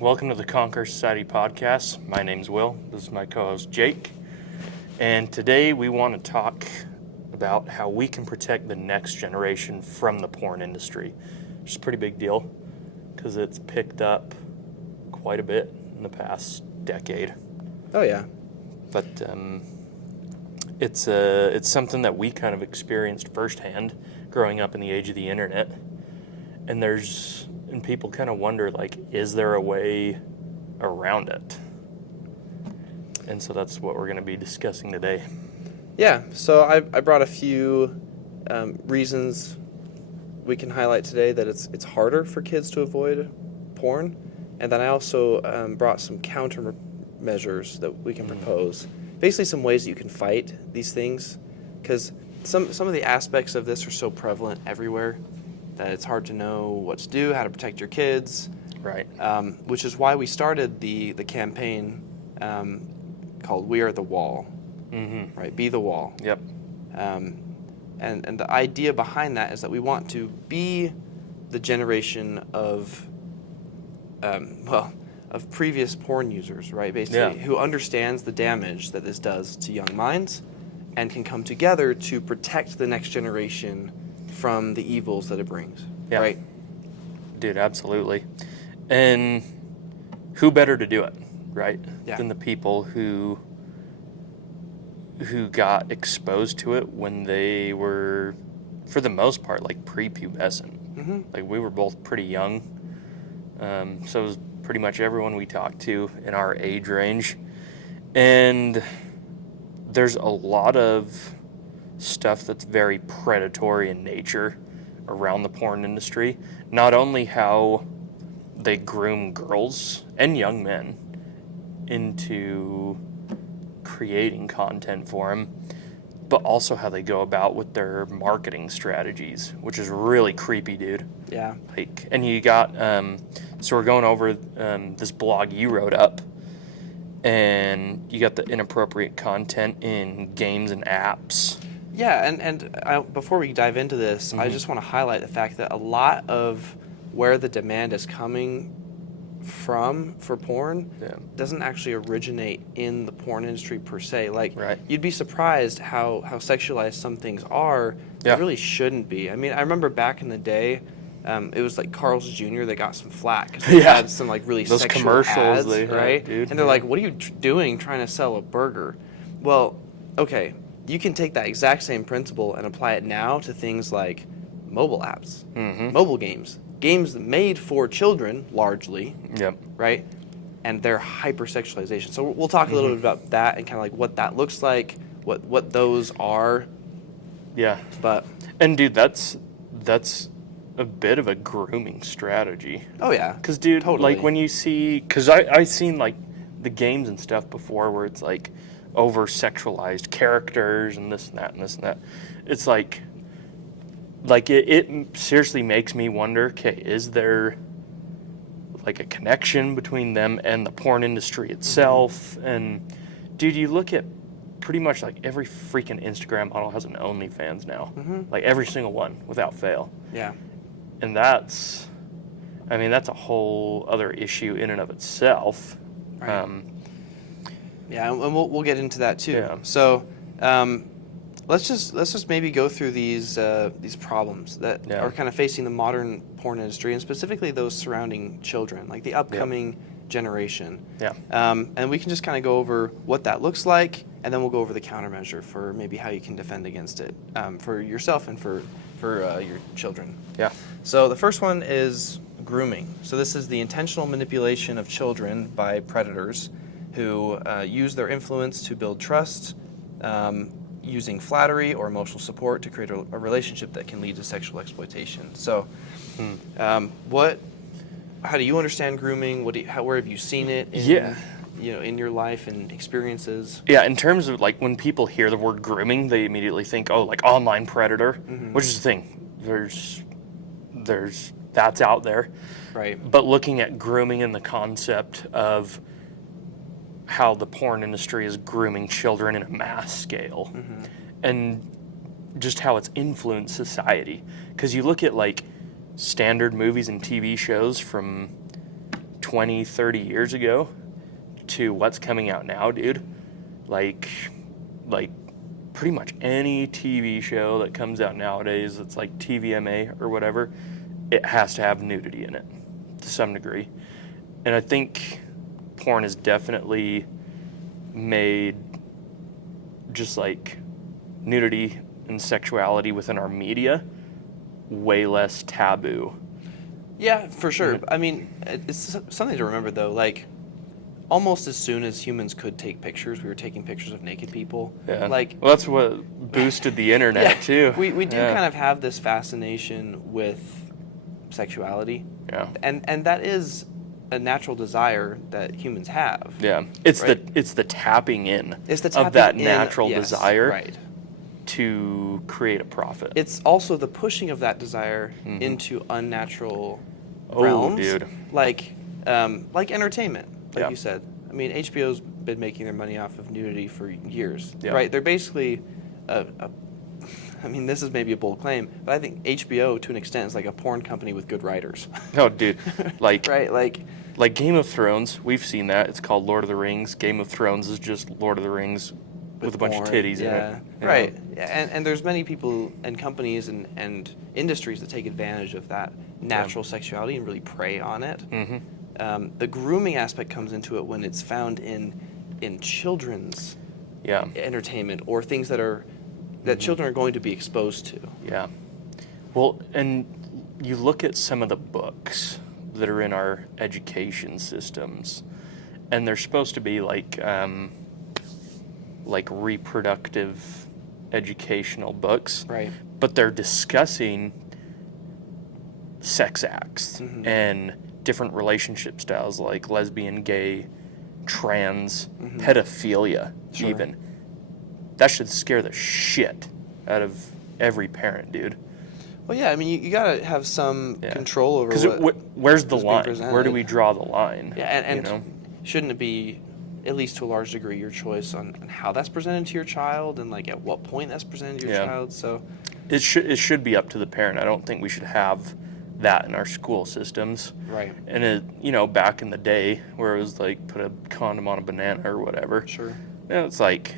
welcome to the Conqueror Society podcast. My name's Will. This is my co-host Jake. And today we want to talk about how we can protect the next generation from the porn industry. Which is a pretty big deal because it's picked up quite a bit in the past decade. Oh, yeah. But it's something that we kind of experienced firsthand growing up in the age of the internet. And people kind of wonder, like, is there a way around it? And so that's what we're going to be discussing today. Yeah, so I brought a few reasons we can highlight today that it's harder for kids to avoid porn. And then I also brought some countermeasures that we can propose. Basically some ways that you can fight these things. Because some of the aspects of this are so prevalent everywhere that it's hard to know what to do, how to protect your kids. Right. Which is why we started the campaign called We Are the Wall. Mm-hmm. Right? Be the Wall. Yep. And the idea behind that is that we want to be the generation of previous porn users, right? Basically, who understands the damage that this does to young minds and can come together to protect the next generation from the evils that it brings, right? Dude, absolutely. And who better to do it, right? Yeah. Than the people who got exposed to it when they were, for the most part, like prepubescent. Mm-hmm. Like we were both pretty young. So it was pretty much everyone we talked to in our age range. And there's a lot of stuff that's very predatory in nature around the porn industry. Not only how they groom girls and young men into creating content for them, but also how they go about with their marketing strategies, which is really creepy, dude. Yeah. And you got, so we're going over this blog you wrote up, and you got the inappropriate content in games and apps. Yeah, and before we dive into this, I just want to highlight the fact that a lot of where the demand is coming from for porn doesn't actually originate in the porn industry per se. Like, you'd be surprised how sexualized some things are that really shouldn't be. I mean, I remember back in the day, it was like Carl's Jr. that got some flack because they had some like really those sexual commercials, ads, right? Dude, and they're like, "What are you doing trying to sell a burger?" Well, okay, you can take that exact same principle and apply it now to things like mobile apps, mobile games made for children largely, right? And their hypersexualization. So we'll talk a little bit about that and kind of like what that looks like, what those are. Yeah. And dude, that's a bit of a grooming strategy. Oh yeah. Because dude, totally. Like when you see, because I seen like the games and stuff before where it's like over sexualized characters and this and that and this and that. It's like it seriously makes me wonder, okay, is there like a connection between them and the porn industry itself? And dude, you look at pretty much like every freaking Instagram model has an OnlyFans now. Like every single one without fail. Yeah. And that's a whole other issue in and of itself. Right. Yeah, and we'll get into that too. Yeah. So, let's just maybe go through these problems that are kind of facing the modern porn industry, and specifically those surrounding children, like the upcoming generation. Yeah. And we can just kind of go over what that looks like, and then we'll go over the countermeasure for maybe how you can defend against it for yourself and for your children. Yeah. So the first one is grooming. So this is the intentional manipulation of children by predators who use their influence to build trust, using flattery or emotional support to create a relationship that can lead to sexual exploitation. So, how do you understand grooming? Where have you seen it? In your life and experiences? Yeah, in terms of like when people hear the word grooming, they immediately think, oh, like online predator, which is the thing. There's that's out there, right? But looking at grooming in the concept of how the porn industry is grooming children in a mass scale, and just how it's influenced society. Because you look at like standard movies and TV shows from 20, 30 years ago to what's coming out now, dude, like pretty much any TV show that comes out nowadays that's like TVMA or whatever, it has to have nudity in it to some degree. And I think porn has definitely made just like nudity and sexuality within our media way less taboo. Yeah, for sure. Mhm. I mean, it's something to remember though. Like, almost as soon as humans could take pictures, we were taking pictures of naked people. Yeah. Like, Well, that's what boosted the internet yeah, too. we do Yeah. kind of have this fascination with sexuality, Yeah. and that is a natural desire that humans have. Yeah. It's Right. the tapping in It's the of that tapping in, natural yes, desire right? to create a profit. It's also the pushing of that desire Mhm. into unnatural Oh, realms, dude. like entertainment, like Yeah. you said. I mean, HBO's been making their money off of nudity for years, Yeah. right? They're basically, I mean, this is maybe a bold claim, but I think HBO, to an extent, is like a porn company with good writers, Oh, dude. Like right? like Game of Thrones, we've seen that. It's called Lord of the Rings. Game of Thrones is just Lord of the Rings with a bunch of porn, titties yeah, in it. you right. know? Yeah, and there's many people and companies and industries that take advantage of that natural sexuality and really prey on it. Mhm. The grooming aspect comes into it when it's found in children's Yeah. entertainment or things that children are going to be exposed to. Yeah. Well, and you look at some of the books that are in our education systems, and they're supposed to be like reproductive educational books, Right. but they're discussing sex acts Mhm. and different relationship styles like lesbian, gay, trans, Mhm. pedophilia, Sure. even. That should scare the shit out of every parent, dude. Well, yeah, I mean, you gotta have some Yeah. control over Because what. where's the is being line? Where do presented. we draw the line? Yeah, and you know? shouldn't it be, at least to a large degree, your choice on how that's presented to your child and like at what point that's presented to your Yeah. child? So, It should be up to the parent. I don't think we should have that in our school systems. right, And back in the day where it was like put a condom on a banana or whatever. sure. Now it's like,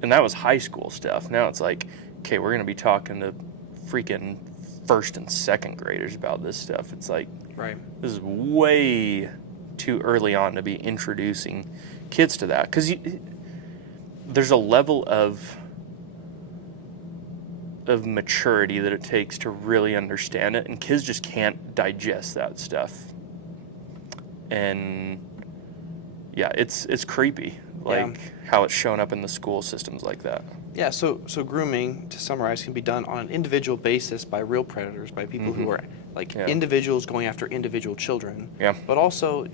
and that was high school stuff. Now it's like, okay, we're gonna be talking to freaking first and second graders about this stuff. It's like, Right. this is way too early on to be introducing kids to that, because there's a level of maturity that it takes to really understand it, and kids just can't digest that stuff. And yeah, it's creepy, like how it's shown up in the school systems like that. Yeah, so grooming, to summarize, can be done on an individual basis by real predators, by people who are like Yeah. individuals going after individual children. Yeah. But also,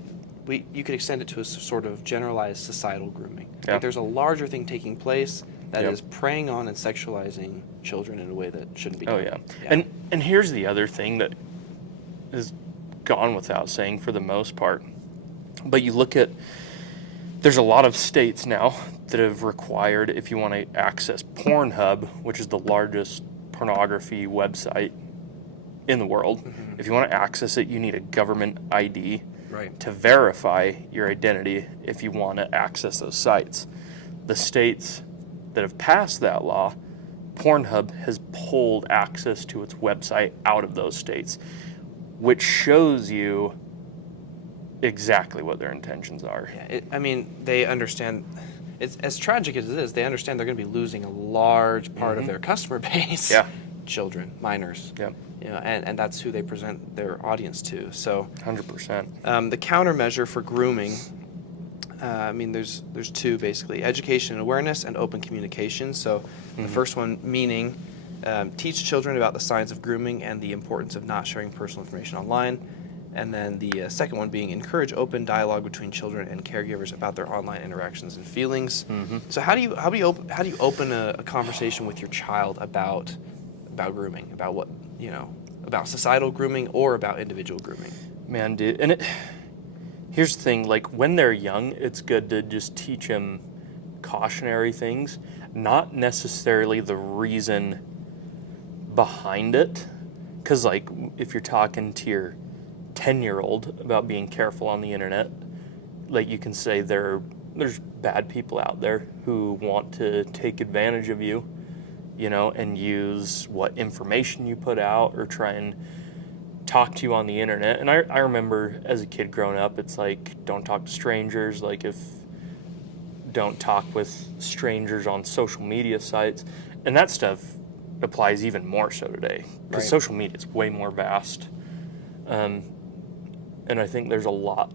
you could extend it to a sort of generalized societal grooming. Yeah. Like there's a larger thing taking place that Yep. is preying on and sexualizing children in a way that shouldn't be Oh done. yeah. And here's the other thing that is gone without saying for the most part. But you look at, there's a lot of states now that have required, if you want to access Pornhub, which is the largest pornography website in the world, if you want to access it, you need a government ID Right. to verify your identity if you want to access those sites. The states that have passed that law, Pornhub has pulled access to its website out of those states, which shows you exactly what their intentions are. Yeah, I mean, they understand. It's as tragic as it is. They understand they're going to be losing a large part of their customer base. Yeah. Children, minors. Yeah, And that's who they present their audience to. So 100%. the countermeasure for grooming, I mean, there's two basically: education and awareness, and open communication. So the first one meaning teach children about the signs of grooming and the importance of not sharing personal information online. And then the second one being encourage open dialogue between children and caregivers about their online interactions and feelings. So how do you open a conversation with your child about grooming, about what about societal grooming or about individual grooming? Man, dude, and here's the thing, like when they're young, it's good to just teach them cautionary things, not necessarily the reason behind it. Because like if you're talking to your 10-year-old about being careful on the internet. Like, you can say there's bad people out there who want to take advantage of you, you know, and use what information you put out or try and talk to you on the internet. And I remember as a kid growing up, it's like, don't talk to strangers. Like, don't talk with strangers on social media sites. And that stuff applies even more so today, because Right. social media is way more vast. And I think there's a lot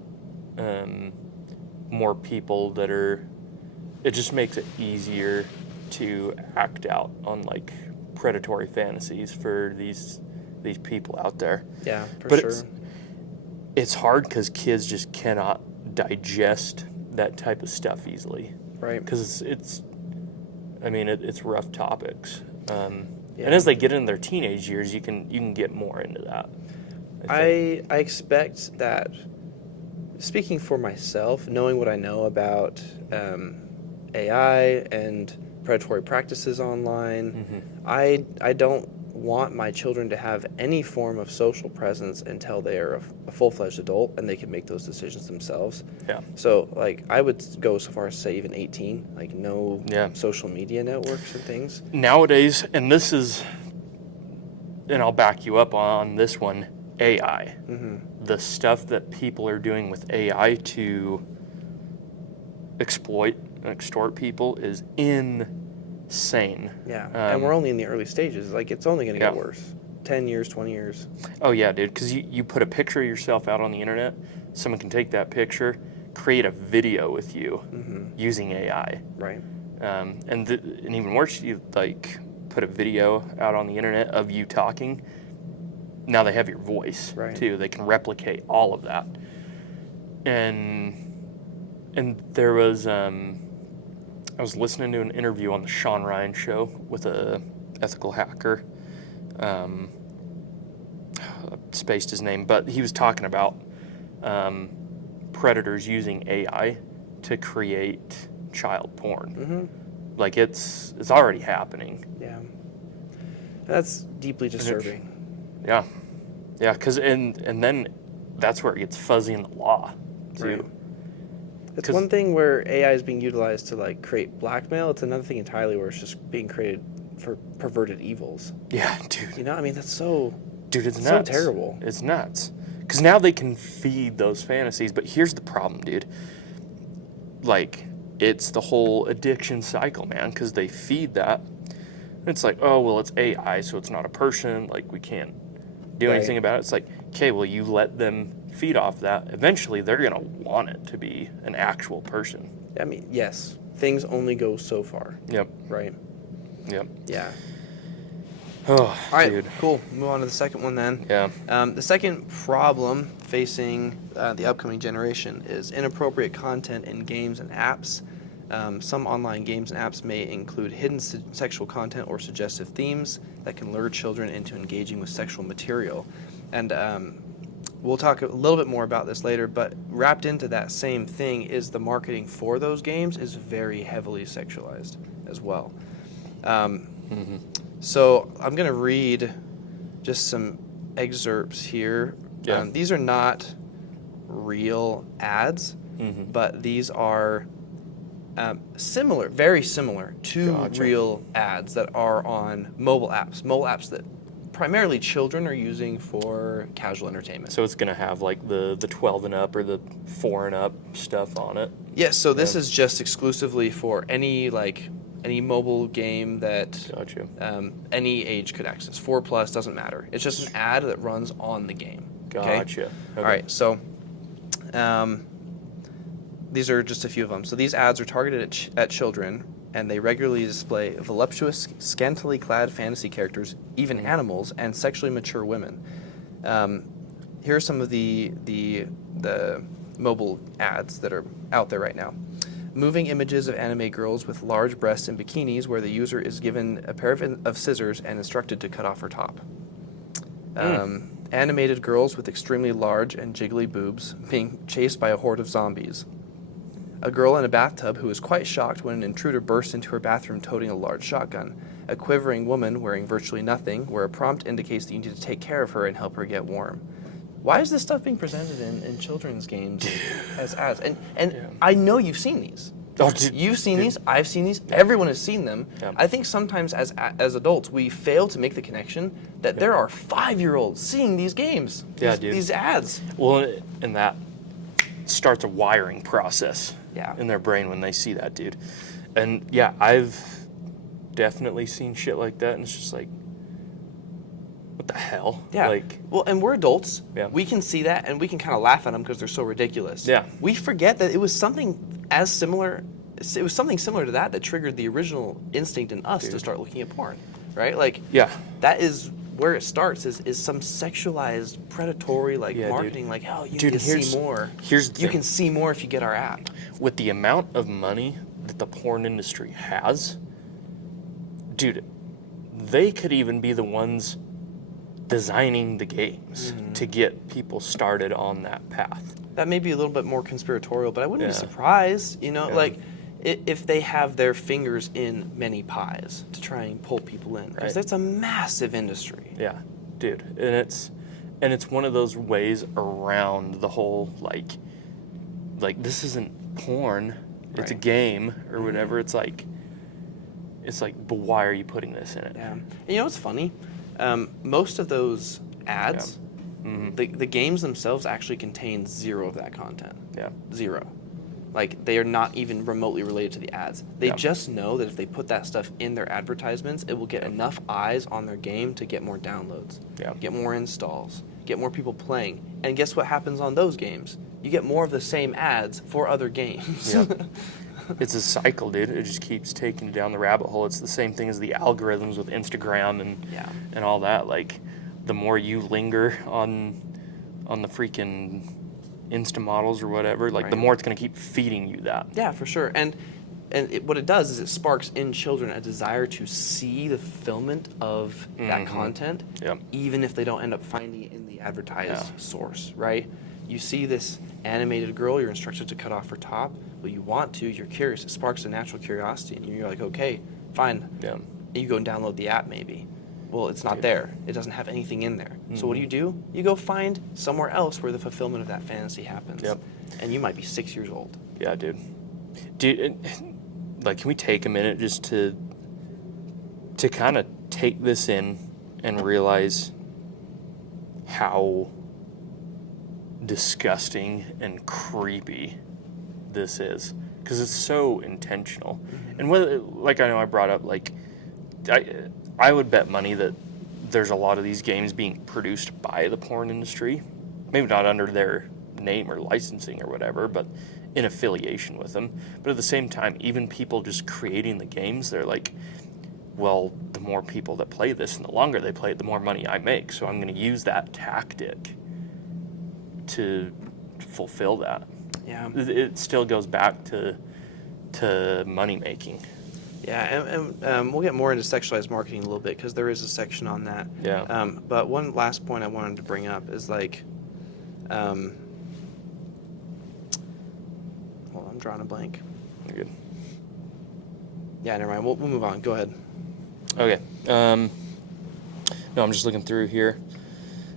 more people that it just makes it easier to act out on like predatory fantasies for these people out there. Yeah, for But sure. it's hard because kids just cannot digest that type of stuff easily. Right. Because it's rough topics. Yeah. And as they get into their teenage years, you can get more into that. I expect that, speaking for myself, knowing what I know about AI and predatory practices online, I don't want my children to have any form of social presence until they are a full-fledged adult and they can make those decisions themselves. Yeah. So, like, I would go so far as to say even 18, like, no Yeah. social media networks and things. Nowadays, and I'll back you up on this one, AI. The stuff that people are doing with AI to exploit and extort people is insane. Yeah, and we're only in the early stages. Like, it's only going to get Yeah. worse. 10 years, 20 years. Oh yeah, dude, because you put a picture of yourself out on the internet, someone can take that picture, create a video with you using AI. Right. And even worse, you like put a video out on the internet of you talking. Now they have your voice Right. too. They can replicate all of that. And there was I was listening to an interview on the Sean Ryan show with a ethical hacker. I spaced his name, but he was talking about predators using AI to create child porn. Like, it's already happening. Yeah. That's deeply disturbing. Yeah, because and then that's where it gets fuzzy in the law too. Right. It's 'Cause- one thing where AI is being utilized to, like, create blackmail. It's another thing entirely where it's just being created for perverted evils. Yeah, dude. You know, I mean, that's so... Dude, it's so nuts. terrible. It's nuts. Because now they can feed those fantasies, but here's the problem, dude. Like, it's the whole addiction cycle, man, because they feed that. It's like, oh, well, it's AI, so it's not a person. Like, we can't do Right. anything about it. It's like, okay, well, you let them feed off that. Eventually, they're going to want it to be an actual person. I mean, yes, things only go so far, Yep, right? yep. Yeah. Oh, All right, dude. cool. Move on to the second one then. Yeah. The second problem facing the upcoming generation is inappropriate content in games and apps. Some online games and apps may include hidden sexual content or suggestive themes that can lure children into engaging with sexual material. And we'll talk a little bit more about this later, but wrapped into that same thing is the marketing for those games is very heavily sexualized as well. So I'm going to read just some excerpts here. Yeah. These are not real ads, but these are very similar to Gotcha. real ads that are on mobile apps that primarily children are using for casual entertainment. So it's going to have, like, the 12 and up or the 4 and up stuff on it. Yes, so this Yeah. is just exclusively for any mobile game that Gotcha. any age could access. 4+ doesn't matter. It's just an ad that runs on the game. Okay? Gotcha. Okay. All right, so these are just a few of them. So these ads are targeted at children, and they regularly display voluptuous, scantily clad fantasy characters, even animals, and sexually mature women. Here are some of the mobile ads that are out there right now. Moving images of anime girls with large breasts in bikinis where the user is given a pair of scissors and instructed to cut off her top. Animated girls with extremely large and jiggly boobs being chased by a horde of zombies. A girl in a bathtub who is quite shocked when an intruder bursts into her bathroom toting a large shotgun. A quivering woman wearing virtually nothing, where a prompt indicates that you need to take care of her and help her get warm. why is this stuff being presented in children's games as ads? And Yeah. I know you've seen these. Oh, dude, You've seen these. I've seen these. Everyone has seen them. Yeah. I think sometimes as adults we fail to make the connection that there are 5-year-olds seeing these games. Yeah, these, dude. These ads. Well, and that starts a wiring process Yeah. in their brain when they see that, dude. And yeah, I've definitely seen shit like that, and it's just like, what the hell? Yeah. Like, Well, and we're adults. Yeah. We can see that, and we can kind of laugh at them because they're so ridiculous. Yeah. We forget that it was something as similar. It was something similar to that triggered the original instinct in us to start looking at porn, right? Like, yeah. that is where it starts. Is some sexualized, predatory Yeah, dude. marketing? Like, oh, you Dude, need to see more. here's the You thing. can see more if you get our app. With the amount of money that the porn industry has, dude, they could even be the ones designing the games to get people started on that path. That may be a little bit more conspiratorial, but I wouldn't be Yeah. surprised. You know, Yeah. like if they have their fingers in many pies to try and pull people in, because Right. that's a massive industry. Yeah, dude, and it's one of those ways around the whole like this isn't porn, it's a Right. game or whatever. It's like, but why are you putting this in it? Yeah. And you know what's funny? Most of those ads, the games themselves actually contain zero of that content. Yeah, Zero. Like, they are not even remotely related to the ads. They Yeah. just know that if they put that stuff in their advertisements, it will get enough eyes on their game to get more downloads, Yeah. get more installs, get more people playing. And guess what happens on those games? You get more of the same ads for other games. Yeah. It's a cycle, dude. It just keeps taking you down the rabbit hole. It's the same thing as the algorithms with Instagram Yeah. and all that. Like, the more you linger on the freaking Insta models or whatever, like the Right. more it's gonna keep feeding you that. Yeah, for sure. And what it does is it sparks in children a desire to see the fulfillment of that content, Yeah. even if they don't end up finding it in the advertised Yeah. source, right? You see this animated girl, you're instructed to cut off her top. Well, you want to, you're curious. It sparks a natural curiosity, and you're like, okay, fine. Yeah. You go and download the app, maybe. Well, it's not Yeah. there. It doesn't have anything in there. So what do? You go find somewhere else where the fulfillment of that fantasy happens. Yep. And you might be 6 years old. Yeah, dude. Dude, like, can we take a minute just to kind of take this in and realize how disgusting and creepy this is? Because it's so intentional. And whether, like, I know I brought up, like, I would bet money that there's a lot of these games being produced by the porn industry, maybe not under their name or licensing or whatever, but in affiliation with them. But at the same time, even people just creating the games, they're like, well, the more people that play this and the longer they play it, the more money I make. So I'm going to use that tactic to fulfill that. Yeah. It still goes back to money making. Yeah, and we'll get more into sexualized marketing a little bit because there is a section on that. Yeah. But one last point I wanted to bring up is like, well, I'm drawing a blank. You're good. Yeah, never mind. We'll move on. Go ahead. Okay. No, I'm just looking through here.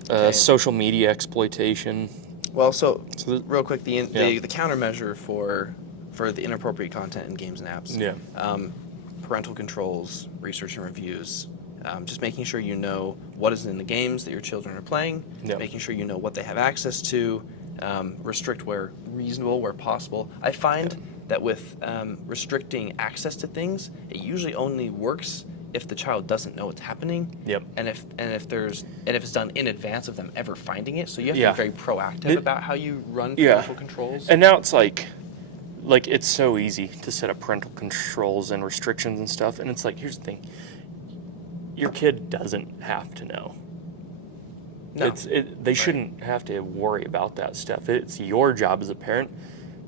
Okay. Social media exploitation. Well, so So the- real quick, the Yeah. countermeasure for the inappropriate content in games and apps. Yeah. Parental controls, research and reviews, just making sure you know what is in the games that your children are playing, Yeah. making sure you know what they have access to, restrict where reasonable, where possible. I find that with restricting access to things, it usually only works if the child doesn't know what's happening. Yep. And if it's done in advance of them ever finding it, so you have Yeah. to be very proactive It- about how you run Yeah. parental controls. And now it's like it's so easy to set up parental controls and restrictions and stuff. And it's like, here's the thing. Your kid doesn't have to know. No. They shouldn't have to worry about that stuff. It's your job as a parent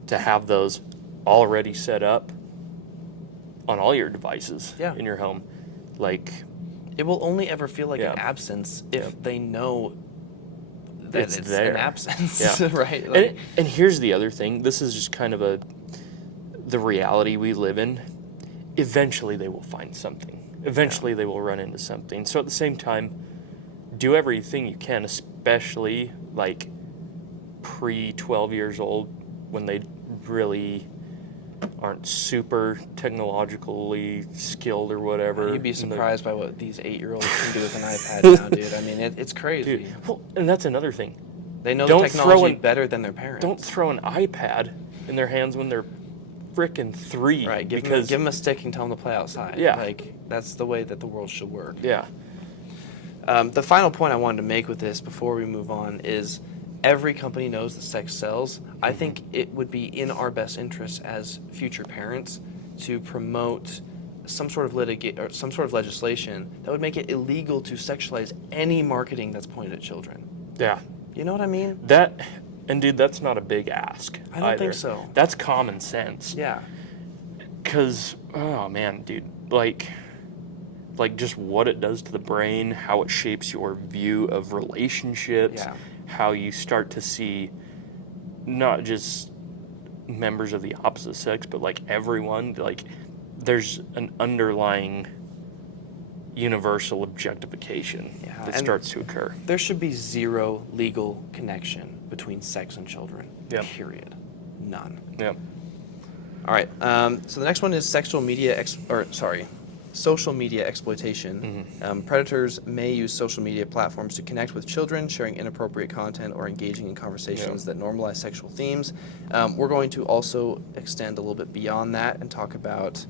to have those already set up on all your devices Yeah. in your home. Like, It will only ever feel like Yeah. an absence if they know that It's it's there. an absence, Yeah. right? Like, and here's the other thing. This is just kind of the reality we live in. Eventually they will find something. Eventually they will run into something. So at the same time, do everything you can, especially like pre-12 years old, when they really aren't super technologically skilled or whatever. You'd be surprised by what these 8-year-olds can do with an iPad now, dude. I mean, it's crazy. Dude, well, and that's another thing. They know the technology better than their parents. Don't throw an iPad in their hands when they're frickin' 3. Right, give them a stick and tell them to play outside. Yeah. Like, that's the way that the world should work. Yeah. The final point I wanted to make with this before we move on is every company knows that sex sells. I think it would be in our best interest as future parents to promote some sort of legislation that would make it illegal to sexualize any marketing that's pointed at children. Yeah. You know what I mean? And dude, that's not a big ask. I don't either. think so. That's common sense. Yeah. Because, oh man, dude, like just what it does to the brain, how it shapes your view of relationships, Yeah. how you start to see not just members of the opposite sex, but like everyone, like there's an underlying universal objectification that starts to occur. There should be zero legal connection between sex and children. Yep. Period. None. Yep. All right. So the next one is social media exploitation. Predators may use social media platforms to connect with children, sharing inappropriate content or engaging in conversations that normalize sexual themes. We're going to also extend a little bit beyond that and talk about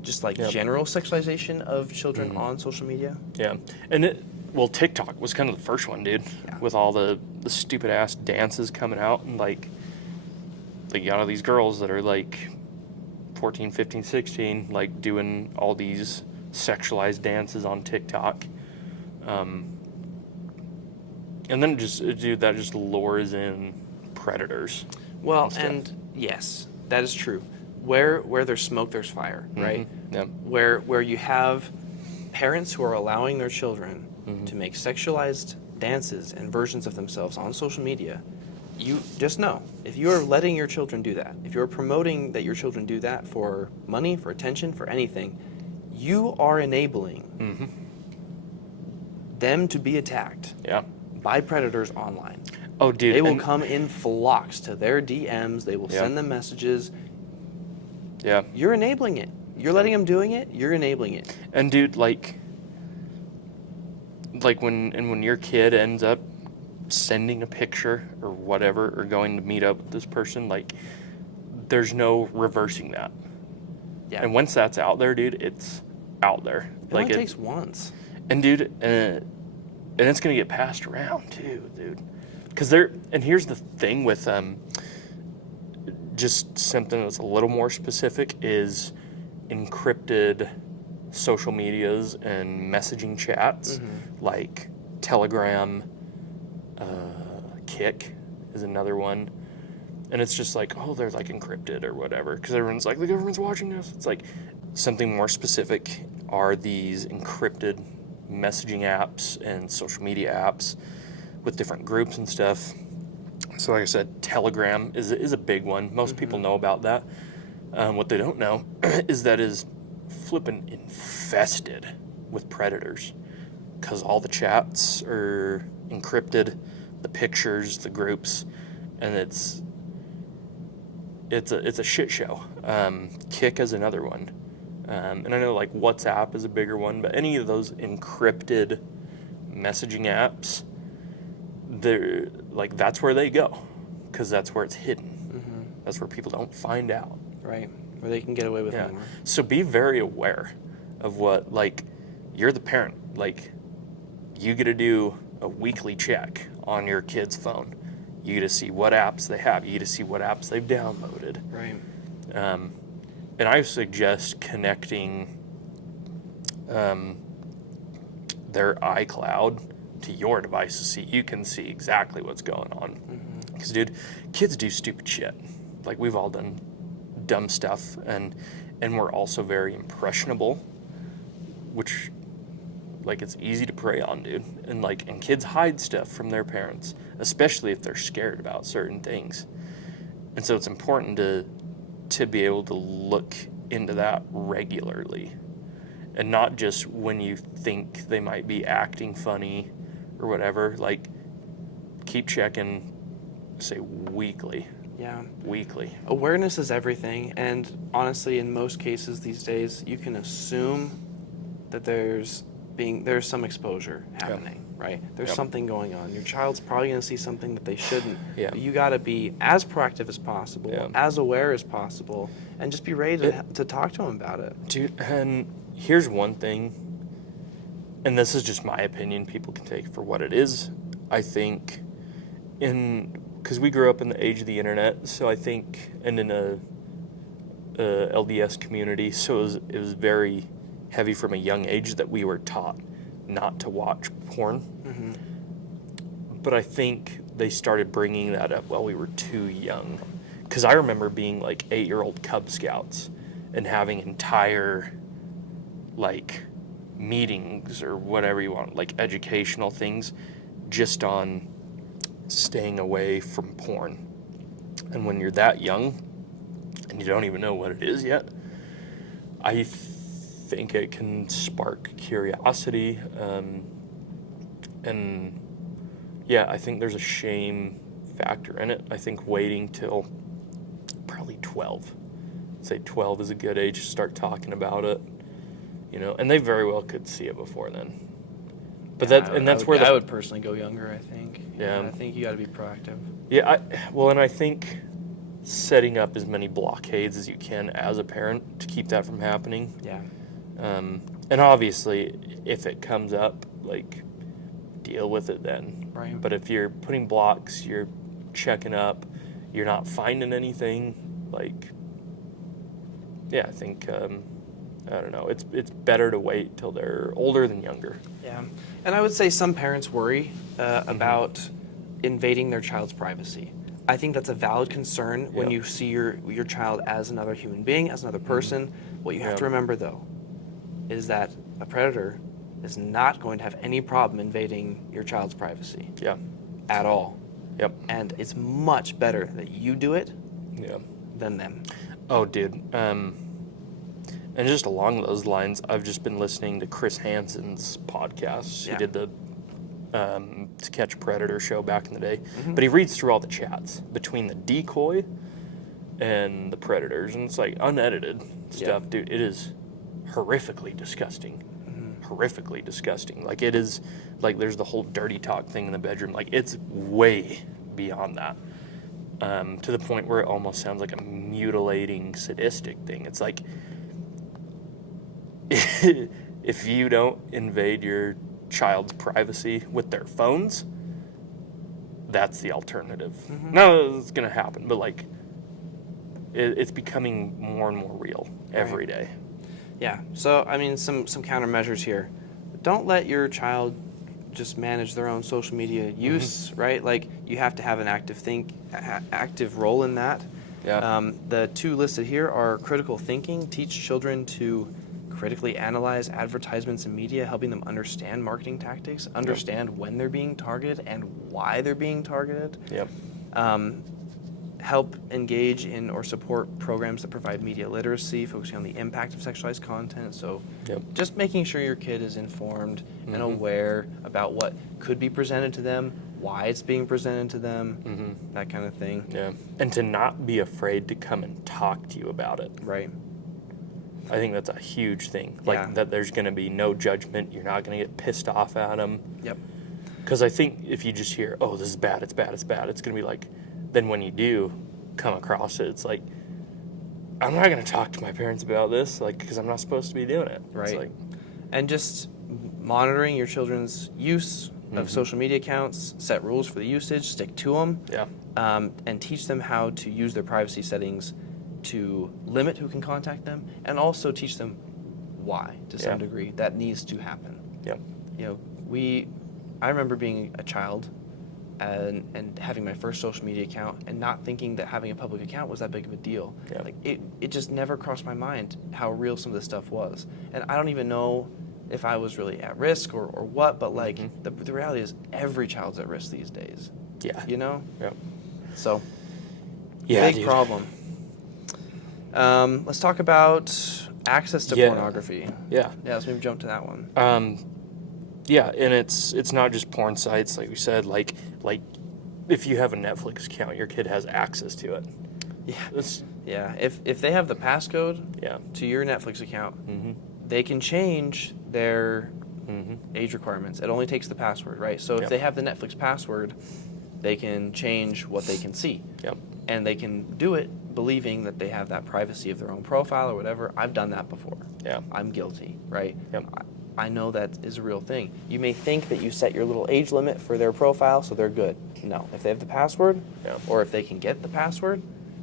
just like general sexualization of children on social media. Yeah. And TikTok was kind of the first one, dude, with all the stupid ass dances coming out, and like you got all these girls that are like 14, 15, 16, like doing all these sexualized dances on TikTok. And then that just lures in predators. Well, and yes, that is true. Where there's smoke, there's fire, right? Yeah. Where you have parents who are allowing their children to make sexualized dances and versions of themselves on social media, you just know, if you are letting your children do that, if you're promoting that your children do that for money, for attention, for anything, you are enabling them to be attacked by predators online. Oh, dude. They will come in flocks to their DMs. They will send them messages. Yeah. You're enabling it. You're letting them doing it. You're enabling it. And dude, like when your kid ends up sending a picture or whatever, or going to meet up with this person, like there's no reversing that. Yeah. And once that's out there, dude, it's out there. It only takes once. And dude, and it's gonna get passed around too, dude. Because and here's the thing with just something that's a little more specific is encrypted social medias and messaging chats, like Telegram, Kik is another one. And it's just like, oh, they're like encrypted or whatever, because everyone's like, the government's watching us. It's like something more specific are these encrypted messaging apps and social media apps with different groups and stuff. So like I said, Telegram is a big one. Most people know about that. What they don't know is that is flipping infested with predators, because all the chats are encrypted, the pictures, the groups, and it's a shit show. Kik is another one, and I know like WhatsApp is a bigger one, but any of those encrypted messaging apps, they're like, that's where they go, because that's where it's hidden. That's where people don't find out. Right, where they can get away with it more. So be very aware of what, like, you're the parent. Like, you get to do a weekly check on your kid's phone. You get to see what apps they have. You get to see what apps they've downloaded. Right. And I suggest connecting their iCloud to your device so you can see exactly what's going on. Because, dude, kids do stupid shit. Like, we've all done dumb stuff, and we're also very impressionable, which, like, it's easy to prey on, dude. And kids hide stuff from their parents, especially if they're scared about certain things. And so it's important to be able to look into that regularly And not just when you think they might be acting funny or whatever. Like, keep checking, say, weekly. Yeah. Weekly. Awareness is everything, and honestly, in most cases these days, you can assume that there's some exposure happening, right? There's something going on. Your child's probably going to see something that they shouldn't. Yeah. But you got to be as proactive as possible, as aware as possible, and just be ready to talk to them about it. Dude, and here's one thing, and this is just my opinion. People can take it for what it is. I think because we grew up in the age of the internet, so I think, and in a LDS community, so it was very heavy from a young age that we were taught not to watch porn. Mm-hmm. But I think they started bringing that up while we were too young. Because I remember being like 8-year-old Cub Scouts and having entire, like, meetings or whatever you want, like educational things, just on staying away from porn. And when you're that young and you don't even know what it is yet, I think it can spark curiosity. And yeah, I think there's a shame factor in it. I think waiting till probably 12. I'd say 12 is a good age to start talking about it, and they very well could see it before then. But I would personally go younger, I think. Yeah. I think you got to be proactive. Yeah, and I think setting up as many blockades as you can as a parent to keep that from happening. Yeah. And obviously, if it comes up, like, deal with it then. Right. But if you're putting blocks, you're checking up, you're not finding anything, like, yeah, I think, I don't know, it's better to wait till they're older than younger. Yeah. And I would say some parents worry about invading their child's privacy. I think that's a valid concern when you see your child as another human being, as another person. What you have to remember, though, is that a predator is not going to have any problem invading your child's privacy. Yeah. At all. Yep. And it's much better that you do it than them. Oh, dude. And just along those lines, I've just been listening to Chris Hansen's podcast. Yeah. He did the To Catch a Predator show back in the day. Mm-hmm. But he reads through all the chats between the decoy and the predators. And it's like unedited stuff. Yeah. Dude, it is horrifically disgusting. Mm-hmm. Horrifically disgusting. Like, it is, like, there's the whole dirty talk thing in the bedroom. Like, it's way beyond that. To the point where it almost sounds like a mutilating, sadistic thing. It's like, if you don't invade your child's privacy with their phones, that's the alternative. Mm-hmm. No, it's going to happen, but, like, it's becoming more and more real every day. Yeah, so, I mean, some countermeasures here. Don't let your child just manage their own social media use, right? Like, you have to have an active role in that. Yeah. The two listed here are critical thinking. Teach children to critically analyze advertisements and media, helping them understand marketing tactics, understand when they're being targeted and why they're being targeted. Yep. Help engage in or support programs that provide media literacy, focusing on the impact of sexualized content. So just making sure your kid is informed and aware about what could be presented to them, why it's being presented to them, that kind of thing. Yeah. And to not be afraid to come and talk to you about it. Right. I think that's a huge thing. Like, that there's going to be no judgment. You're not going to get pissed off at them. Yep. Because I think if you just hear, oh, this is bad, it's bad, it's bad, it's going to be like, then when you do come across it, it's like, I'm not going to talk to my parents about this, like, because I'm not supposed to be doing it. Right. It's like, and just monitoring your children's use of social media accounts, set rules for the usage, stick to them, and teach them how to use their privacy settings to limit who can contact them, and also teach them why, to some degree. That needs to happen. Yep. I remember being a child and having my first social media account and not thinking that having a public account was that big of a deal. Yeah. Like, it just never crossed my mind how real some of this stuff was. And I don't even know if I was really at risk or what, but like the reality is every child's at risk these days. Yeah. Yep. So, big problem. Let's talk about access to Yeah. pornography. Yeah. Yeah, let's maybe jump to that one. Yeah, and it's not just porn sites, like we said. Like if you have a Netflix account, your kid has access to it. Yeah. It's, Yeah, if they have the passcode yeah. to your Netflix account, Mm-hmm. they can change their Mm-hmm. age requirements. It only takes the password, right? So if Yep. they have the Netflix password, they can change what they can see. Yep. And they can do it believing that they have that privacy of their own profile or whatever. I've done that before. Yeah. I'm guilty, right? Yep. I know that is a real thing. You may think that you set your little age limit for their profile, so they're good. No. If they have the password, Yeah. or if they can get the password,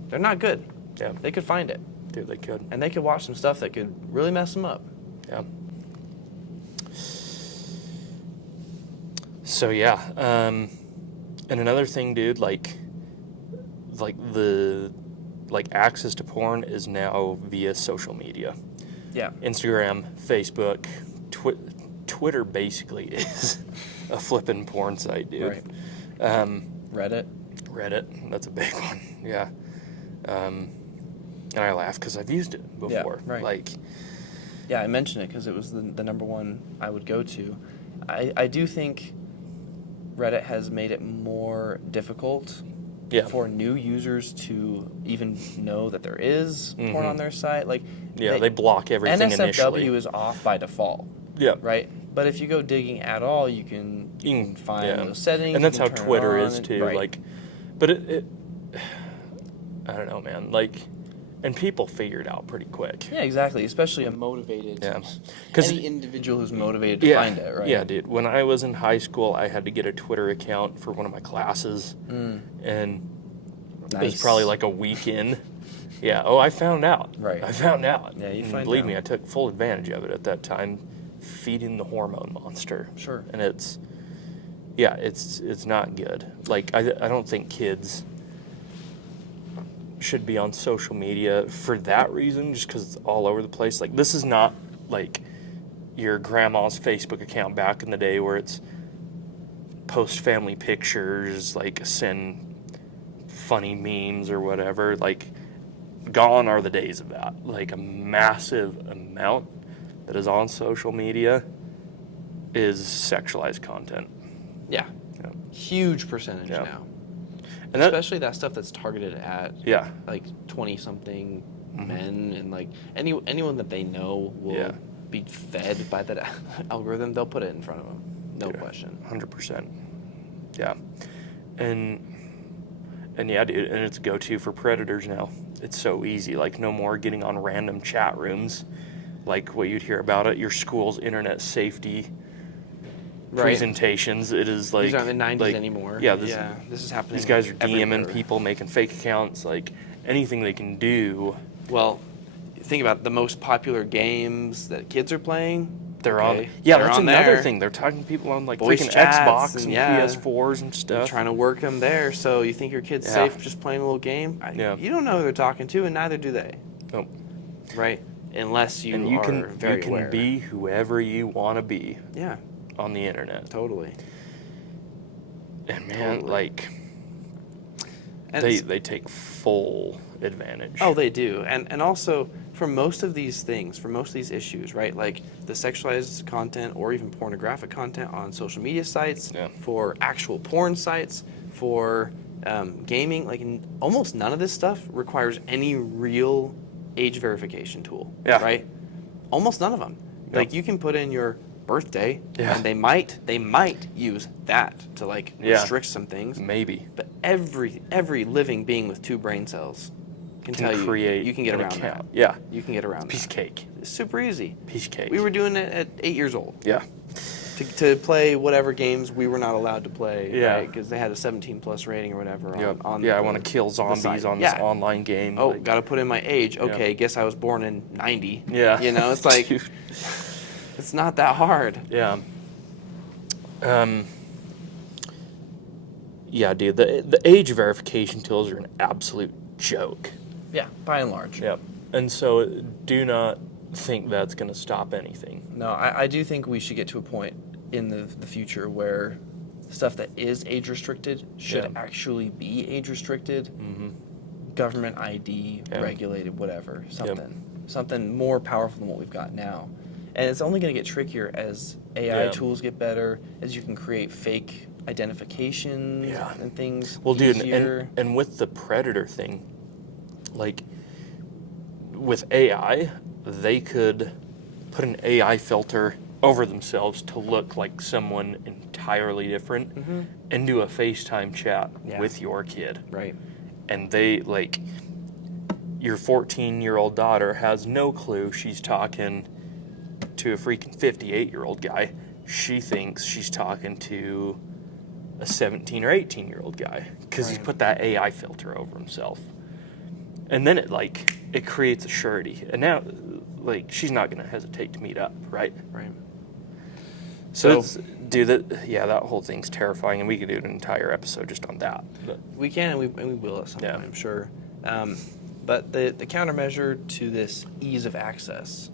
they're not good. Yeah. They could find it. Dude, they could. And they could watch some stuff that could really mess them up. Yeah. So yeah, and another thing, dude, like the access to porn is now via social media. Yeah. Instagram, Facebook, Twitter basically is a flippin' porn site, dude. Right. Reddit. That's a big one. Yeah. And I laugh because I've used it before. Yeah, right. Like, Yeah, I mentioned it because it was the number one I would go to. I do think Reddit has made it more difficult yeah. for new users to even know that there is porn on their site. Like, Yeah, they block everything NSFW initially. is off by default, Yeah. right? But if you go digging at all, you can find yeah. those settings. And that's you how can turn it Twitter on is and- too. right. Like, but it I don't know, man. Like, and people figure it out pretty quick. Yeah, exactly. Especially a motivated, Yeah. 'Cause any individual who's motivated to find it, right? Yeah, dude. When I was in high school, I had to get a Twitter account for one of my classes, and it was probably like a week in. Yeah. Oh, I found out. Right. I found out. Yeah, you And find believe out. me, I took full advantage of it at that time, feeding the hormone monster. Sure. And it's not good. Like I don't think kids should be on social media for that reason, just because it's all over the place. Like, this is not like your grandma's Facebook account back in the day where it's post family pictures, like send funny memes or whatever. Like, gone are the days of that. Like, a massive amount that is on social media is sexualized content. Yeah. Yeah. Huge percentage Yeah. now. And that, Especially that stuff that's targeted at yeah. like 20-something men, and like anyone that they know will Yeah. be fed by that algorithm. They'll put it in front of them, no Yeah. question. 100%. Yeah. And yeah, dude, and it's a go-to for predators now. It's so easy. Like, no more getting on random chat rooms like what you'd hear about at your school's internet safety presentations. It is like, These aren't the 90s like, anare. Yeah, this is happening. these guys are DMing everywhere. people, making fake accounts, like anything they can do. Well, think about the most popular games that kids are playing. They're okay, on. Yeah, they're that's on another there. thing. They're talking to people on like Voice freaking chats Xbox and and yeah. PS4s and They're stuff. trying to work them there. So you think your kid's Yeah. safe just playing a little game? Yeah. You don't know who they're talking to, and neither do they. Nope. Right? Unless you, And you are can very aware. be whoever you want to be Yeah, on the internet. totally. And man, Totally. like And they take full advantage. Oh, they do. And also, for most of these things, for most of these issues, right, like the sexualized content or even pornographic content on social media sites, Yeah. for actual porn sites, for gaming, like almost none of this stuff requires any real age verification tool, Yeah. right? Almost none of them. Yep. Like, you can put in your birthday, Yeah. and they might use that to like Yeah. restrict some things. Maybe. But every living being with 2 brain cells can tell you create you can get an around account. that. Yeah. You can get around Piece that. of cake. It's super easy. Piece of cake. We were doing it at 8 years old Yeah. to play whatever games we were not allowed to play. Yeah. Because they had a 17+ rating or whatever. Yep. On Yeah, I the- want to kill the zombies site. on this Yeah. online game. Oh, like- got to put in my age. Okay, guess I was born in 90. Yeah. You know, it's like Dude. it's not that hard. Yeah. Yeah, dude. The age verification tools are an absolute joke. Yeah, by and large. Yep. And so, do not think that's going to stop anything. No, I do think we should get to a point in the future where stuff that is age restricted should Yeah. actually be age restricted, Mm-hmm. government ID Yeah. regulated, whatever, something. something more powerful than what we've got now. And it's only going to get trickier as AI tools get better, as you can create fake identification and things Well, dude, easier. and with the predator thing, like with AI, they could put an AI filter over themselves to look like someone entirely different and do a FaceTime chat with your kid. Right. And they, like, your 14-year-old daughter has no clue she's talking to a freaking 58-year-old guy. She thinks she's talking to a 17 or 18-year-old guy because he's put that AI filter over himself. And then it creates a surety. And now, like, she's not going to hesitate to meet up, right? Right. So, that whole thing's terrifying, and we could do an entire episode just on that. But we can, and we will at some point, I'm sure. But the countermeasure to this ease of access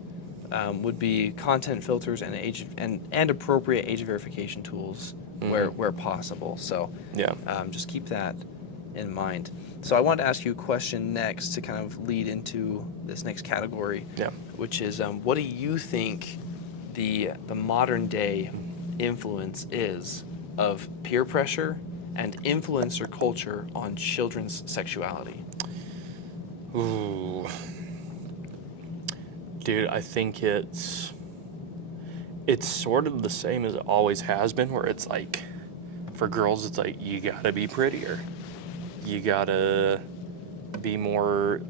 would be content filters and appropriate age verification tools where possible. So just keep that in mind. So I wanted to ask you a question next to kind of lead into this next category, which is what do you think the modern day influence is of peer pressure and influencer culture on children's sexuality? Ooh. Dude, I think it's sort of the same as it always has been, where it's like, for girls, it's like, you gotta be prettier. You gotta be more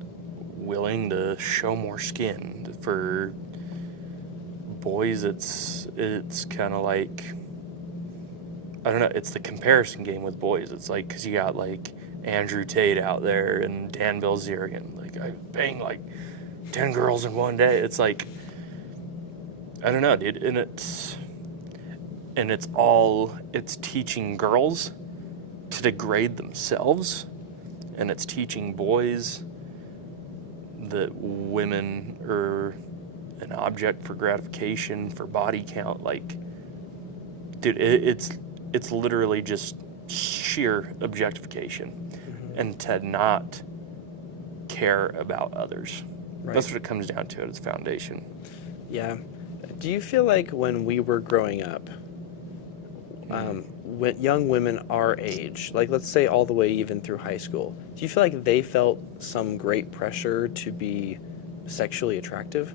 willing to show more skin. For boys, it's kind of like, I don't know, it's the comparison game with boys. It's like, because you got like Andrew Tate out there and Dan Bilzerian, like, I banged like 10 girls in one day. It's like, I don't know, dude. And it's teaching girls to degrade themselves, and it's teaching boys that women are an object for gratification, for body count. Like, dude, it's literally just sheer objectification, and to not care about others. Right. That's what it comes down to at its foundation. Yeah. Do you feel like when we were growing up, when young women our age, like let's say all the way even through high school, do you feel like they felt some great pressure to be sexually attractive?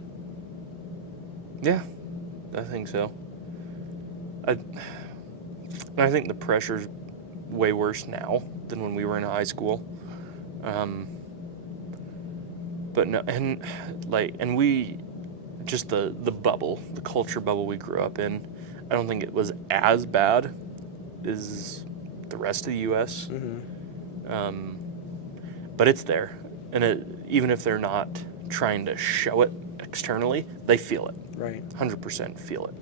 Yeah, I think so. I think the pressure's way worse now than when we were in high school. But no, and we, just the bubble, the culture bubble we grew up in, I don't think it was as bad as the rest of the U.S. But it's there, and even if they're not trying to show it externally, they feel it. Right. 100% feel it.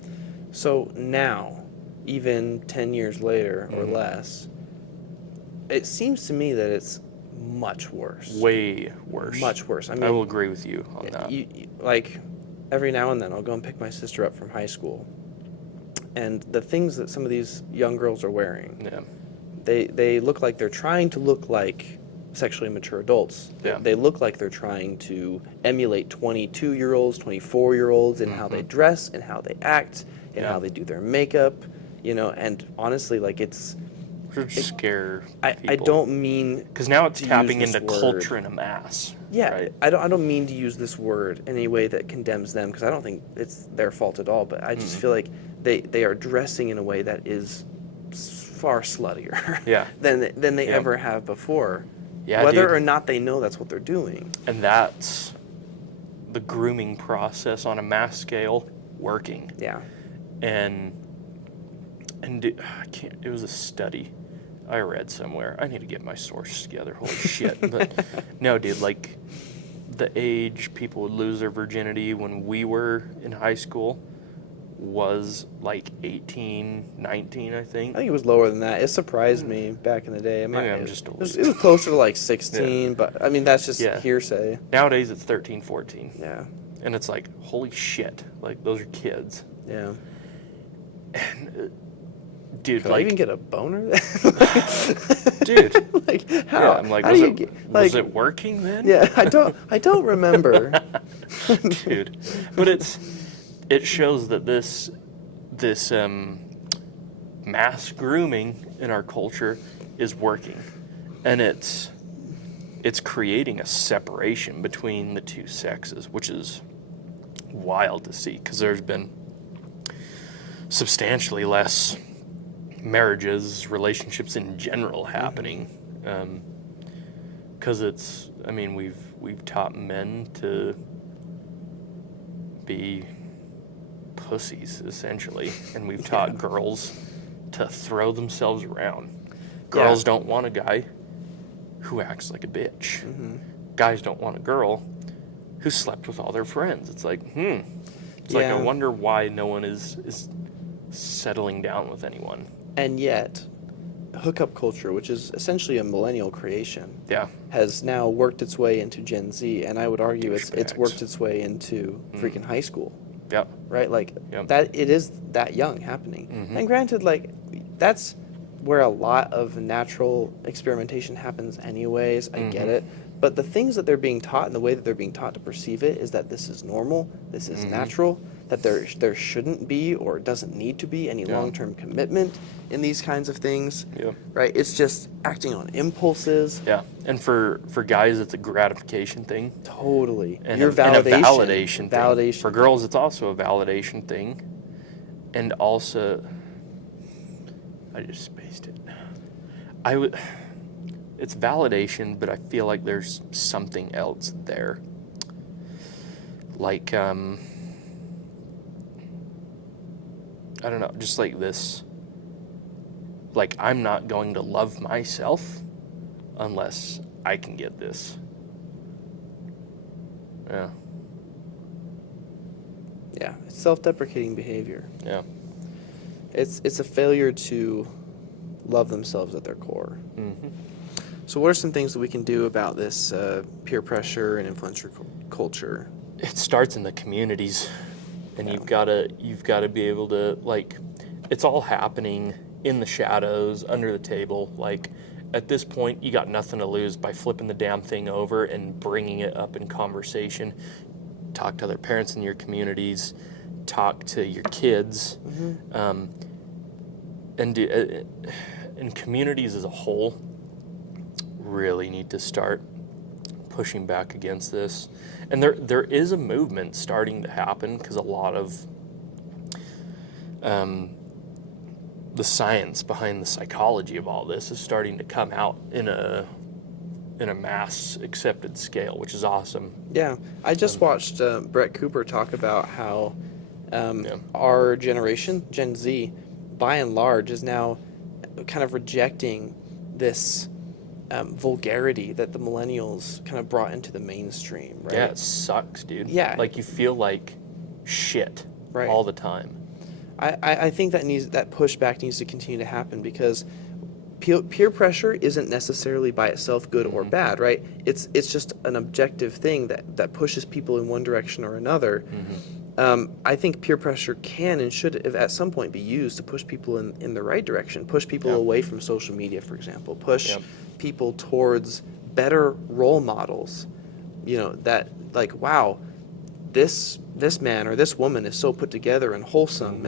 So now, even 10 years later or less, it seems to me that it's much worse. Way worse. Much worse. I mean, I will agree with you on that. Like, every now and then I'll go and pick my sister up from high school, and the things that some of these young girls are wearing, they look like they're trying to look like sexually mature adults. They look like they're trying to emulate 22-year-olds, 24-year-olds in how they dress and how they act and how they do their makeup, and honestly, like, it's scare people. I don't mean, because now it's tapping into word. Culture in a mass. Yeah, right? I don't mean to use this word in any way that condemns them, because I don't think it's their fault at all. But I just feel like they are dressing in a way that is far sluttier than they ever have before. Yeah, whether or not they know that's what they're doing. And that's the grooming process on a mass scale working. Yeah. And I can't. It was a study I read somewhere. I need to get my sources together. Holy shit! But no, dude. Like, the age people would lose their virginity when we were in high school was like 18, 19, I think. I think it was lower than that. It surprised me back in the day. Maybe I'm just it was closer to like 16, but I mean, that's just hearsay. Nowadays it's 13, 14. Yeah. And it's like, holy shit. Like, those are kids. Yeah. And dude, Could I even get a boner? dude. Like how? Yeah, I'm like, how was do you it get, was it working then? Yeah, I don't remember. Dude, but it shows that this mass grooming in our culture is working, and it's creating a separation between the two sexes, which is wild to see, because there's been substantially less marriages, relationships in general happening, because we've taught men to be pussies essentially, and we've taught girls to throw themselves around. Girls don't want a guy who acts like a bitch. Guys don't want a girl who slept with all their friends. It's like, It's like, I wonder why no one is settling down with anyone. And yet, hookup culture, which is essentially a millennial creation, has now worked its way into Gen Z, and I would argue it's worked its way into freaking high school. Yep. Right? Like, that it is that young happening. And granted, like, that's where a lot of natural experimentation happens anyways. I get it. But the things that they're being taught and the way that they're being taught to perceive it is that this is normal, this is natural, that there shouldn't be or doesn't need to be any long-term commitment in these kinds of things. Right? It's just acting on impulses. Yeah. And for guys, it's a gratification thing. Totally. And Your and a validation thing. Validation. For girls, it's also a validation thing. And also, I just spaced it. It's validation, but I feel like there's something else there. Like, I don't know, just like this. Like, I'm not going to love myself unless I can get this. Yeah. Yeah, it's self-deprecating behavior. Yeah. It's a failure to love themselves at their core. So what are some things that we can do about this peer pressure and influencer culture? It starts in the communities, and you've got to be able to, like, it's all happening in the shadows, under the table. Like, at this point, you got nothing to lose by flipping the damn thing over and bringing it up in conversation. Talk to other parents in your communities, talk to your kids, and communities as a whole really need to start pushing back against this. And there is a movement starting to happen, because a lot of the science behind the psychology of all this is starting to come out in a mass accepted scale, which is awesome. Yeah, I just watched Brett Cooper talk about how our generation, Gen Z, by and large, is now kind of rejecting this vulgarity that the millennials kind of brought into the mainstream, right? Yeah, it sucks, dude. Yeah. Like, you feel like shit all the time. I think that pushback needs to continue to happen, because peer pressure isn't necessarily by itself good or bad, right? It's just an objective thing that pushes people in one direction or another. I think peer pressure can and should at some point be used to push people in the right direction, push people away from social media, for example, push people towards better role models, that, like, wow, this man or this woman is so put together and wholesome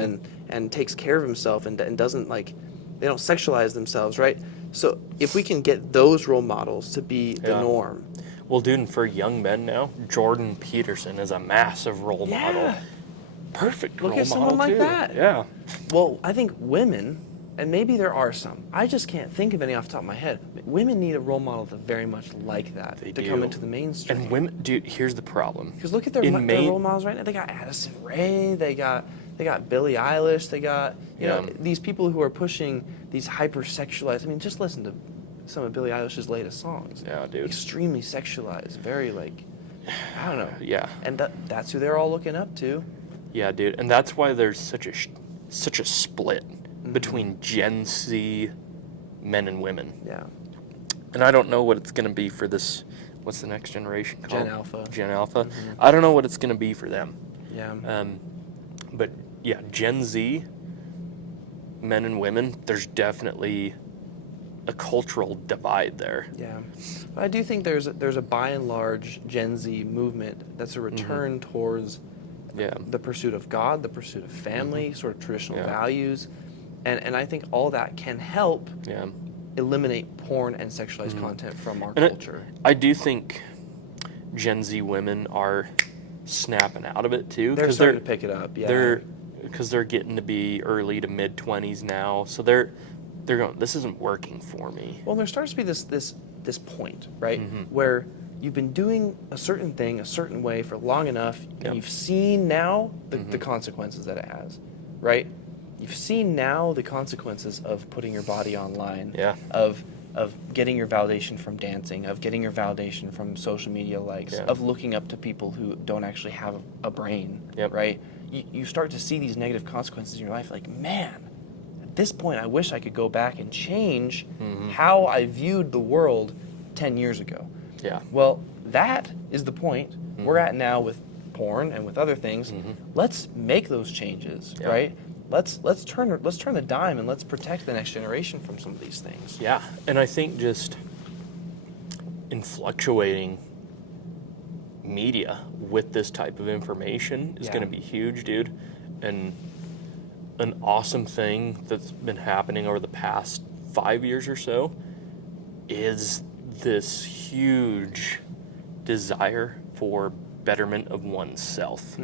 and takes care of himself and doesn't, like, they don't sexualize themselves, right? So if we can get those role models to be the norm. Well, dude, and for young men now, Jordan Peterson is a massive role model. Perfect role model, Look at someone like that. Yeah. Well, I think women, and maybe there are some, I just can't think of any off the top of my head. Women need a role model that's very much like that to come into the mainstream. And women, dude, here's the problem. Because look at their role models right now. They got Addison Rae, they got Billie Eilish, they got these people who are pushing these hyper-sexualized. I mean, just listen to some of Billie Eilish's latest songs. Yeah, dude. Extremely sexualized, very, like, I don't know. Yeah. And that's who they're all looking up to. Yeah, dude, and that's why there's such a split between Gen Z men and women. Yeah. And I don't know what it's going to be for this. What's the next generation called? Gen Alpha. Gen Alpha. I don't know what it's going to be for them. Yeah. But yeah, Gen Z, men and women, there's definitely a cultural divide there. Yeah, I do think there's a by and large Gen Z movement that's a return towards the pursuit of God, the pursuit of family, sort of traditional values, and I think all that can help eliminate porn and sexualized content from our culture. I do think Gen Z women are snapping out of it too. They're starting to pick it up. Yeah, because they're getting to be early to mid 20s now, so they're going, this isn't working for me. Well, there starts to be this point, right, where you've been doing a certain thing a certain way for long enough, and you've seen now the consequences that it has, right? You've seen now the consequences of putting your body online, of getting your validation from dancing, of getting your validation from social media likes, of looking up to people who don't actually have a brain, right? You start to see these negative consequences in your life, like, man, at this point I wish I could go back and change how I viewed the world 10 years ago. Yeah. Well, that is the point we're at now with porn and with other things. Let's make those changes, right? Let's turn the dime and let's protect the next generation from some of these things. Yeah, and I think just in fluctuating media with this type of information is going to be huge, dude. And an awesome thing that's been happening over the past 5 years or so is this huge desire for betterment of oneself.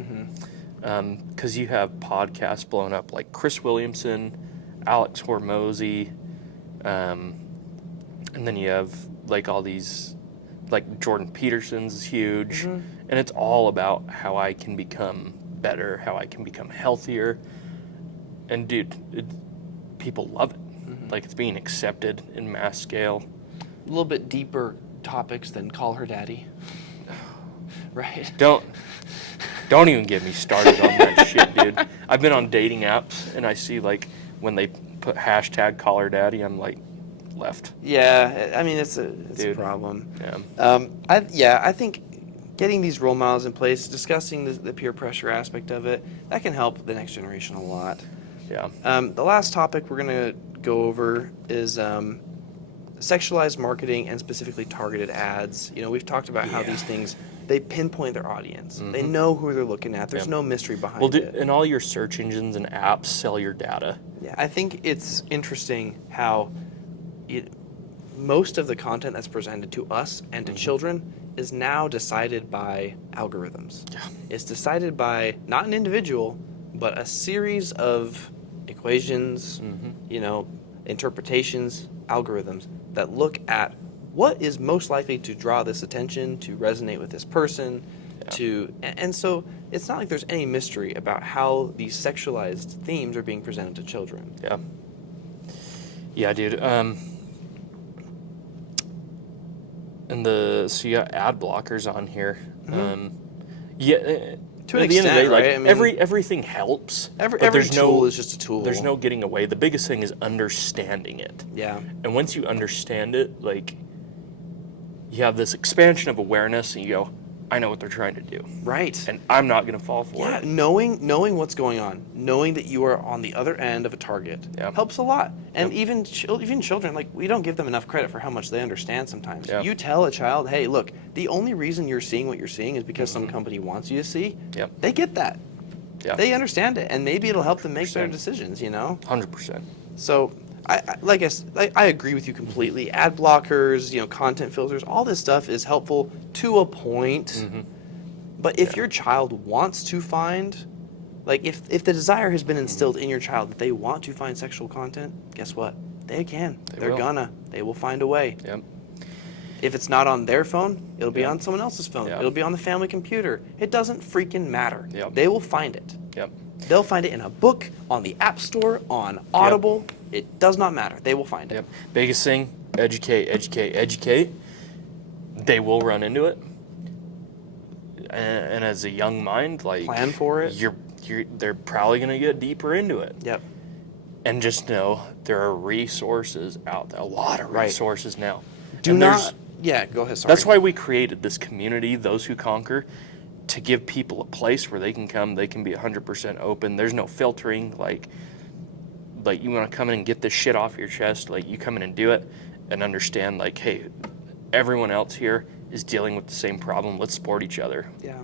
Because you have podcasts blown up like Chris Williamson, Alex Hormozy, and then you have like all these, like Jordan Peterson's is huge, and it's all about how I can become better, how I can become healthier, and dude, people love it. Like, it's being accepted in mass scale. A little bit deeper topics than call her daddy, right? Don't even get me started on that shit, dude. I've been on dating apps, and I see, like, when they put hashtag call her daddy, I'm like, left. Yeah, I mean, it's a problem. I think getting these role models in place, discussing the peer pressure aspect of it, that can help the next generation a lot. Yeah. The last topic we're going to go over is sexualized marketing and specifically targeted ads. You know, we've talked about how these things, they pinpoint their audience. They know who they're looking at. There's no mystery behind it. And all your search engines and apps sell your data. Yeah, I think it's interesting how most of the content that's presented to us and to children is now decided by algorithms. Yeah. It's decided by not an individual, but a series of equations, interpretations, algorithms that look at what is most likely to draw this attention, to resonate with this person, and so it's not like there's any mystery about how these sexualized themes are being presented to children. Yeah. Yeah, dude. So you got ad blockers on here. To an at the end of the day, extent, like, right? I mean, everything helps. Every tool is just a tool. There's no getting away. The biggest thing is understanding it. Yeah. And once you understand it, like, you have this expansion of awareness, and you go, I know what they're trying to do. Right. And I'm not going to fall for it. Knowing what's going on, knowing that you are on the other end of a target helps a lot. And even children, like, we don't give them enough credit for how much they understand sometimes. Yeah. You tell a child, hey, look, the only reason you're seeing what you're seeing is because some company wants you to see. Yep. They get that. Yeah. They understand it, and maybe it'll help them make better decisions, 100%. So, I agree with you completely. Ad blockers, content filters, all this stuff is helpful to a point. But if your child wants to find, like, if the desire has been instilled in your child that they want to find sexual content, guess what? They can. They will find a way. Yep. If it's not on their phone, it'll be on someone else's phone. Yeah. It'll be on the family computer. It doesn't freaking matter. Yep. They will find it. Yep. They'll find it in a book, on the App Store, on Audible. It does not matter. They will find it. Yep. Biggest thing, educate. They will run into it. And as a young mind, like, Plan for it. They're probably going to get deeper into it. Yep. And just know there are resources out there, a lot of resources now. Yeah, go ahead. Sorry. That's why we created this community, Those Who Conquer, to give people a place where they can come. They can be 100% open. There's no filtering. Like, like, you want to come in and get this shit off your chest, like, you come in and do it and understand, like, hey, everyone else here is dealing with the same problem. Let's support each other. Yeah.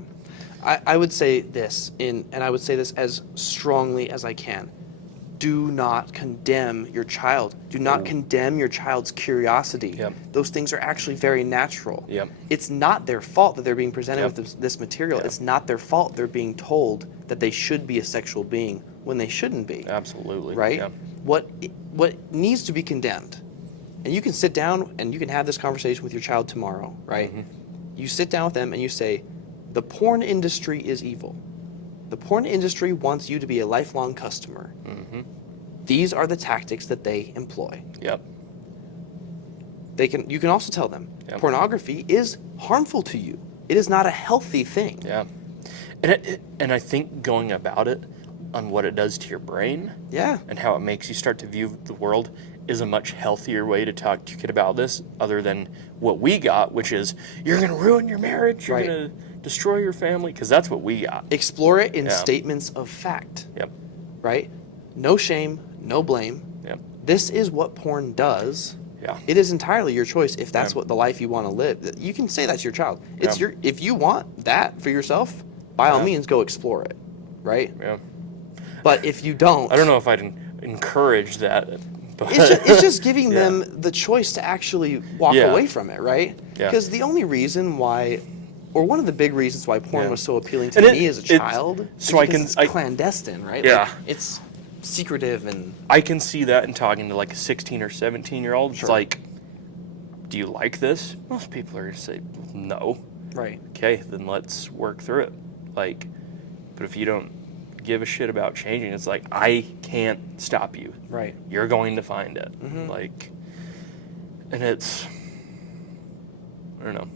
I would say this, and I would say this as strongly as I can. Do not condemn your child. Do not condemn your child's curiosity. Yep. Those things are actually very natural. Yep. It's not their fault that they're being presented Yep. with this material. Yep. It's not their fault they're being told that they should be a sexual being when they shouldn't be. Absolutely. Right? Yep. What needs to be condemned, and you can sit down and you can have this conversation with your child tomorrow, right? Mm-hmm. You sit down with them and you say, the porn industry is evil. The porn industry wants you to be a lifelong customer. Mm-hmm. These are the tactics that they employ. Yep. You can also tell them, Yep. pornography is harmful to you. It is not a healthy thing. Yeah. And I think going about it on what it does to your brain Yeah. and how it makes you start to view the world is a much healthier way to talk to your kid about this, other than what we got, which is, you're going to ruin your marriage, you're Right. going to destroy your family, because that's what we got. Explore it in Yeah. statements of fact, Yep. right? No shame, no blame. Yep. This is what porn does. Yeah. It is entirely your choice if that's Yeah. what the life you want to live. You can say that's your child. It's Yeah. if you want that for yourself, by all Yeah. means go explore it, right? Yeah. But if you don't, I don't know if I'd encourage that, but it's just giving Yeah. them the choice to actually walk Yeah. away from it, right? Yeah. Because the only reason why, or one of the big reasons why porn Yeah. was so appealing to And me as a child, so is I because can- it's I- clandestine, right? Yeah. Like, it's secretive and I can see that in talking to like a 16 or 17-year-old. Sure. It's like, do you like this? Most people are going to say no. right. Okay, then let's work through it. Like, but if you don't give a shit about changing, it's like, I can't stop you. Right. You're going to find it. Mhm. Like, and it's, I don't know.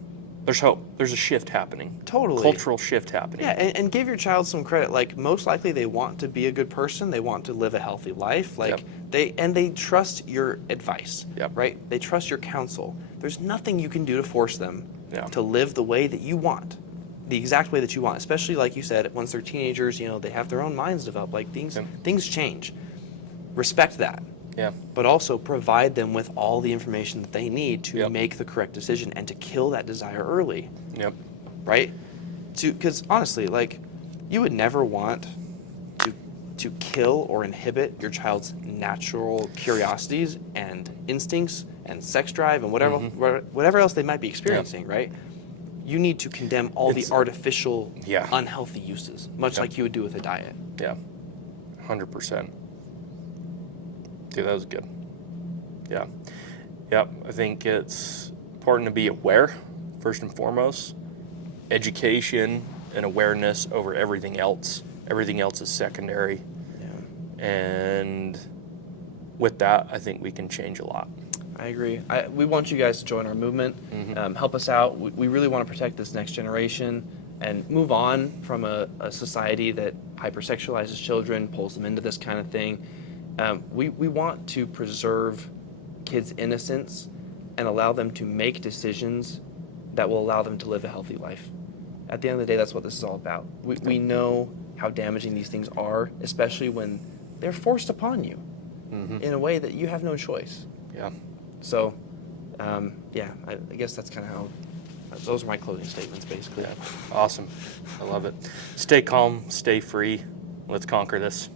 There's hope. There's a shift happening. Totally. Cultural shift happening. Yeah, and give your child some credit. Like, most likely they want to be a good person. They want to live a healthy life. Like, Yep. they trust your advice. Yep. Right? They trust your counsel. There's nothing you can do to force them Yeah. to live the way that you want. The exact way that you want. Especially, like you said, once they're teenagers, they have their own minds develop. Like, Yep. things change. Respect that. Yeah. But also provide them with all the information that they need to Yep. make the correct decision and to kill that desire early. Yep. Right? Because honestly, like, you would never want to kill or inhibit your child's natural curiosities and instincts and sex drive and whatever else they might be experiencing, right? You need to condemn all It's- the artificial, Yeah. unhealthy uses, much Yep. like you would do with a diet. Yeah. 100%. Dude, that was good. Yeah. Yep. I think it's important to be aware, first and foremost. Education and awareness over everything else. Everything else is secondary. Yeah. And with that, I think we can change a lot. I agree. We want you guys to join our movement, help us out. We really want to protect this next generation and move on from a society that hypersexualizes children, pulls them into this kind of thing. We want to preserve kids' innocence and allow them to make decisions that will allow them to live a healthy life. At the end of the day, that's what this is all about. We know how damaging these things are, especially when they're forced upon you in a way that you have no choice. Yeah. So, yeah, I guess that's kind of how, those are my closing statements, basically. Yeah. Awesome. I love it. Stay calm, stay free. Let's conquer this.